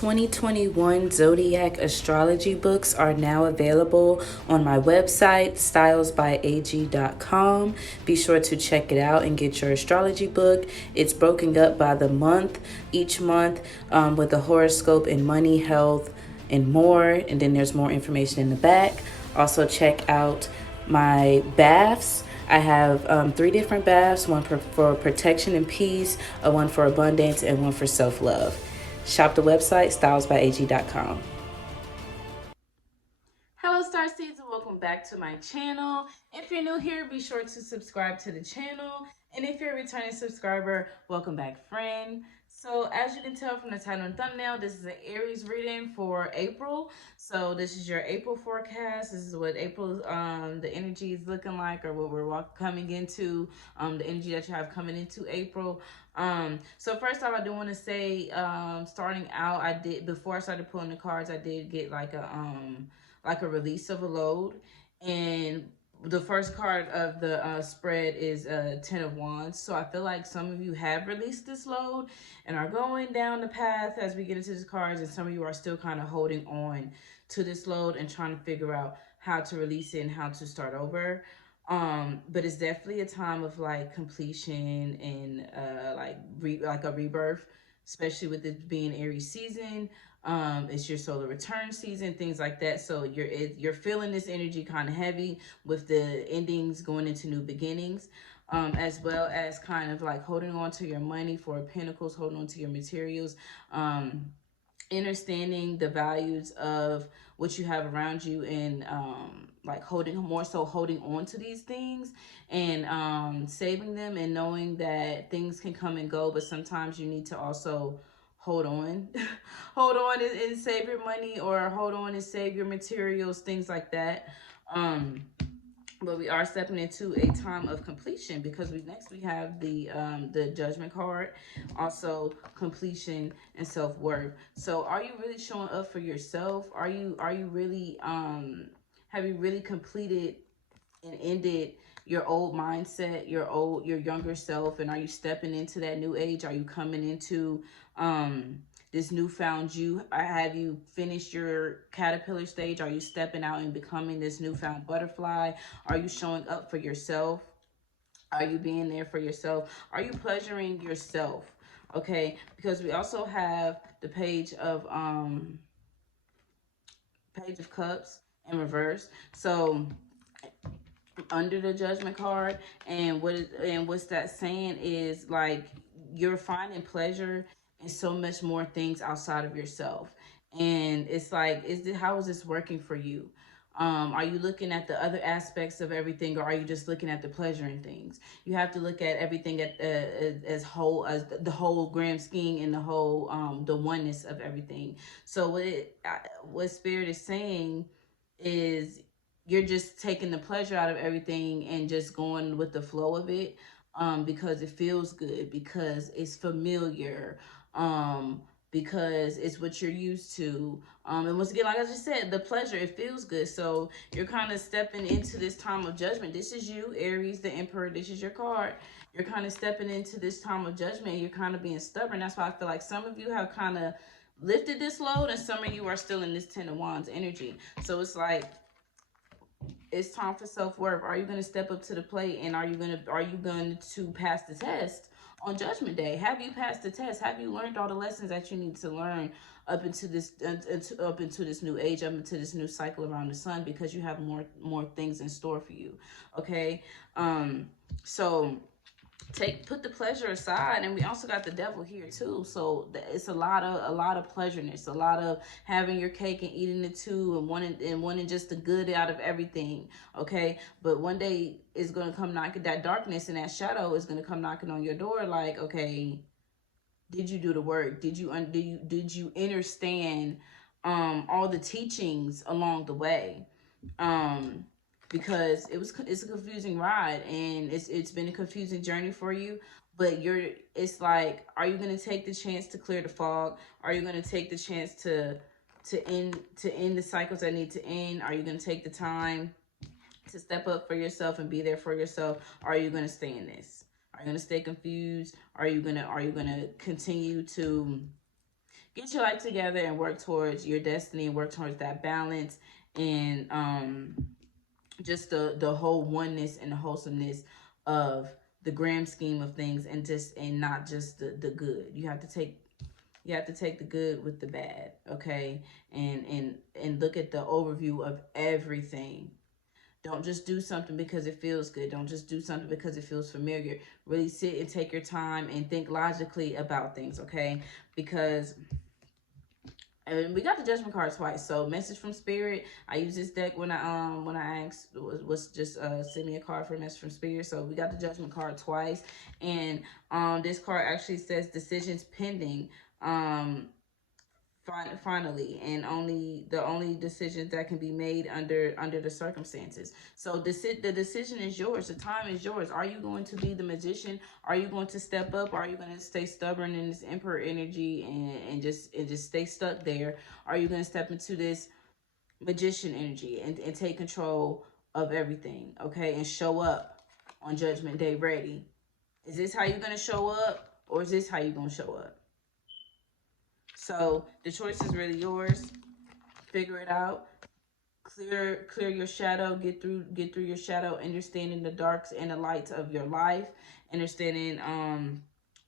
2021 Zodiac astrology books are now available on my website, stylesbyag.com. Be sure to check it out and get your astrology book. It's broken up by the month, each month, with the horoscope and money, health, and more. And then there's more information in the back. Also, check out my baths. I have 3 different baths, one for protection and peace, one for abundance, and one for self-love. Shop the website, stylesbyag.com. Hello, Star Seeds, and welcome back to my channel. If you're new here, be sure to subscribe to the channel. And if you're a returning subscriber, welcome back, friend. So as you can tell from the title and thumbnail, this is an Aries reading for April. So this is your April forecast. This is what April, the energy is looking like, or what we're coming into, the energy that you have coming into April. So first off, I do want to say, starting out, before I started pulling the cards, I did get like a release of a load, and the first card of the spread is 10 of Wands. So I feel like some of you have released this load and are going down the path as we get into these cards, and some of you are still kind of holding on to this load and trying to figure out how to release it and how to start over. But it's definitely a time of like completion and like a rebirth, especially with it being Aries season. It's your solar return season, things like that. So you're feeling this energy kind of heavy with the endings going into new beginnings, as well as kind of like holding on to your money, for Pentacles, holding on to your materials, understanding the values of what you have around you, and like holding on to these things, and saving them, and knowing that things can come and go, but sometimes you need to also hold on hold on and save your money, or hold on and save your materials, things like that. But we are stepping into a time of completion, because we have the Judgment card, also completion and self-worth. So are you really showing up for yourself? Are you really have you really completed and ended your old mindset, your younger self, and are you stepping into that new age? Are you coming into this newfound you? Have you finished your caterpillar stage? Are you stepping out and becoming this newfound butterfly? Are you showing up for yourself? Are you being there for yourself? Are you pleasuring yourself? Okay, because we also have the Page of Cups in reverse. So under the Judgment card, and what's that saying is like you're finding pleasure in so much more things outside of yourself. And it's like, how is this working for you? Are you looking at the other aspects of everything, or are you just looking at the pleasure in things? You have to look at everything as whole, as the whole grand scheme, and the whole the oneness of everything. So what Spirit is saying is, you're just taking the pleasure out of everything and just going with the flow of it, because it feels good, because it's familiar, because it's what you're used to, and once again, like I just said, the pleasure, it feels good. So you're kind of stepping into this time of judgment. This is you, Aries, the Emperor. This is your card. You're kind of stepping into this time of judgment, and you're kind of being stubborn. That's why I feel like some of you have kind of lifted this load, and some of you are still in this 10 of Wands energy. So it's like, it's time for self-worth. Are you going to step up to the plate, and are you going to pass the test on Judgment Day? Have you passed the test? Have you learned all the lessons that you need to learn up into this new age, up into this new cycle around the sun, because you have more things in store for you? Okay. So put the pleasure aside, and we also got the Devil here too. So it's a lot of pleasureness, a lot of having your cake and eating it too, and wanting just the good out of everything. Okay, but one day it's gonna come knocking, that darkness and that shadow is gonna come knocking on your door. Like, okay, did you do the work? Did you understand all the teachings along the way? Because it's a confusing ride, and it's been a confusing journey for you. But it's like, are you going to take the chance to clear the fog? Are you going to take the chance to end the cycles that need to end? Are you going to take the time to step up for yourself and be there for yourself? Or are you going to stay in this? Are you going to stay confused? Are you going to continue to get your life together and work towards your destiny and work towards that balance and just the whole oneness and the wholesomeness of the grand scheme of things, and not just the good. You have to take the good with the bad, okay? And look at the overview of everything. Don't just do something because it feels good. Don't just do something because it feels familiar. Really sit and take your time and think logically about things, okay? Because and we got the judgment card twice. So message from spirit. I use this deck when I asked was just send me a card for a message from spirit. So we got the judgment card twice, and this card actually says decisions pending. Um, finally, and the only decisions that can be made under the circumstances. So the decision is yours. The time is yours. Are you going to be the magician? Are you going to step up? Are you going to stay stubborn in this emperor energy and just stay stuck there? Are you going to step into this magician energy and take control of everything, okay, and show up on judgment day ready? Is this how you're going to show up, or is this how you're going to show up? So the choice is really yours. Figure it out. Clear your shadow. Get through your shadow. Understanding the darks and the lights of your life. Understanding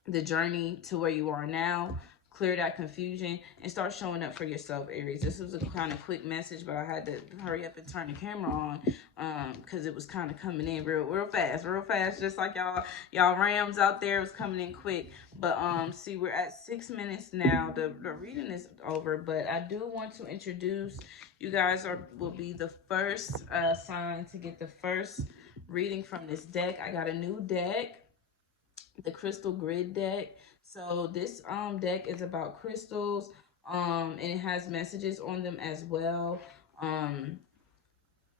the journey to where you are now. Clear that confusion and start showing up for yourself, Aries. This was a kind of quick message, but I had to hurry up and turn the camera on because it was kind of coming in real fast, just like y'all Rams out there. It was coming in quick. But see, we're at 6 minutes now. The reading is over, but I do want to introduce you guys will be the first sign to get the first reading from this deck. I got a new deck, the Crystal Grid deck. So this deck is about crystals, and it has messages on them as well,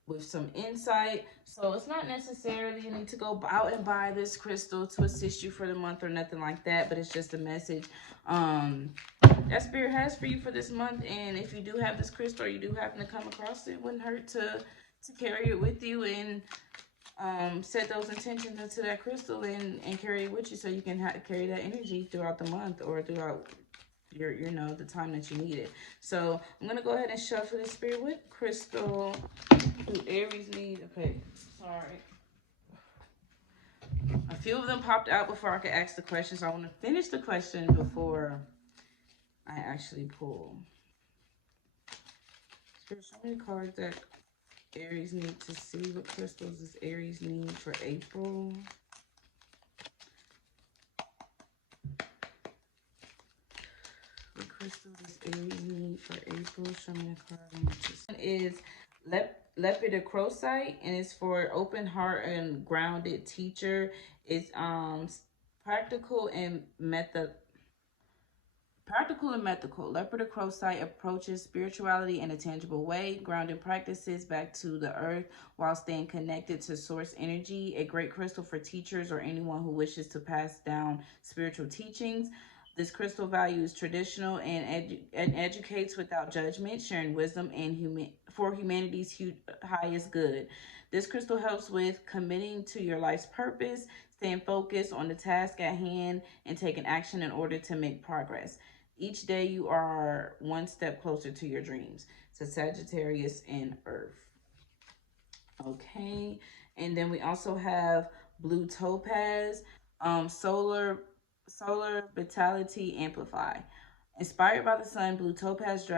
with some insight. So it's not necessarily you need to go out and buy this crystal to assist you for the month or nothing like that, but it's just a message that spirit has for you for this month. And if you do have this crystal, or you do happen to come across it, wouldn't hurt to carry it with you and set those intentions into that crystal and carry it with you, so you can carry that energy throughout the month or throughout your the time that you need it. So I'm gonna go ahead and shuffle this spirit. What crystal do Aries need? Okay, sorry. A few of them popped out before I could ask the question, so I want to finish the question before I actually pull. Spirit, show me the cards that Aries need to see. What crystals does Aries need for April? What crystal does Aries need for April? Show me the card. This one is lepidocrocite, and it's for open heart and grounded teacher. It's practical and methodical. Lepidocrocite approaches spirituality in a tangible way, grounding practices back to the earth while staying connected to source energy. A great crystal for teachers or anyone who wishes to pass down spiritual teachings. This crystal values traditional and educates without judgment, sharing wisdom and for humanity's highest good. This crystal helps with committing to your life's purpose, staying focused on the task at hand, and taking action in order to make progress. Each day you are one step closer to your dreams. So Sagittarius and Earth. Okay. And then we also have blue topaz, solar vitality amplify. Inspired by the sun, blue topaz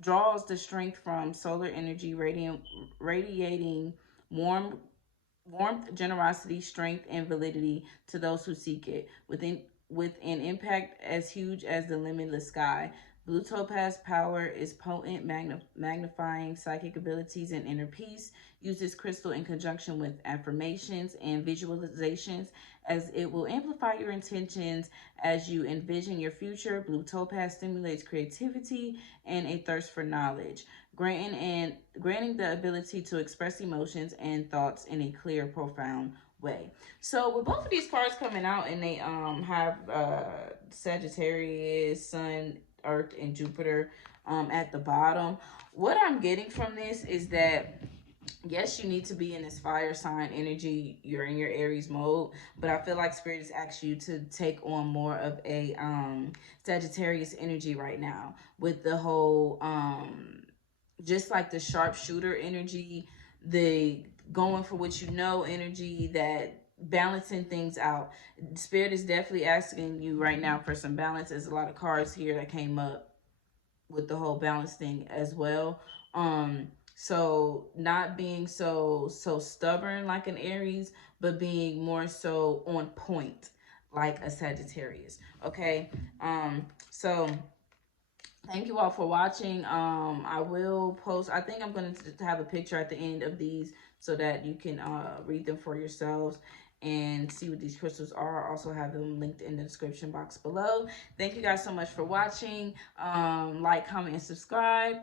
draws the strength from solar energy, radiating warm warmth, generosity, strength, and validity to those who seek it. With an impact as huge as the limitless sky, blue topaz power is potent, magnifying psychic abilities and inner peace. Use this crystal in conjunction with affirmations and visualizations, as it will amplify your intentions as you envision your future. Blue topaz stimulates creativity and a thirst for knowledge, granting the ability to express emotions and thoughts in a clear, profound way. So with both of these cards coming out, and they have Sagittarius, Sun, Earth, and Jupiter at the bottom, what I'm getting from this is that Yes, you need to be in this fire sign energy. You're in your Aries mode, but I feel like Spirit has asked you to take on more of a Sagittarius energy right now with the whole just like the sharpshooter energy, the going for what you know energy, that balancing things out. Spirit is definitely asking you right now for some balance. There's a lot of cards here that came up with the whole balance thing as well. So not being so stubborn like an Aries, but being more so on point like a Sagittarius. Okay. So thank you all for watching. I will post, I think I'm going to have a picture at the end of these so that you can read them for yourselves and see what these crystals are. I also have them linked in the description box below. Thank you guys so much for watching. Like, comment, and subscribe.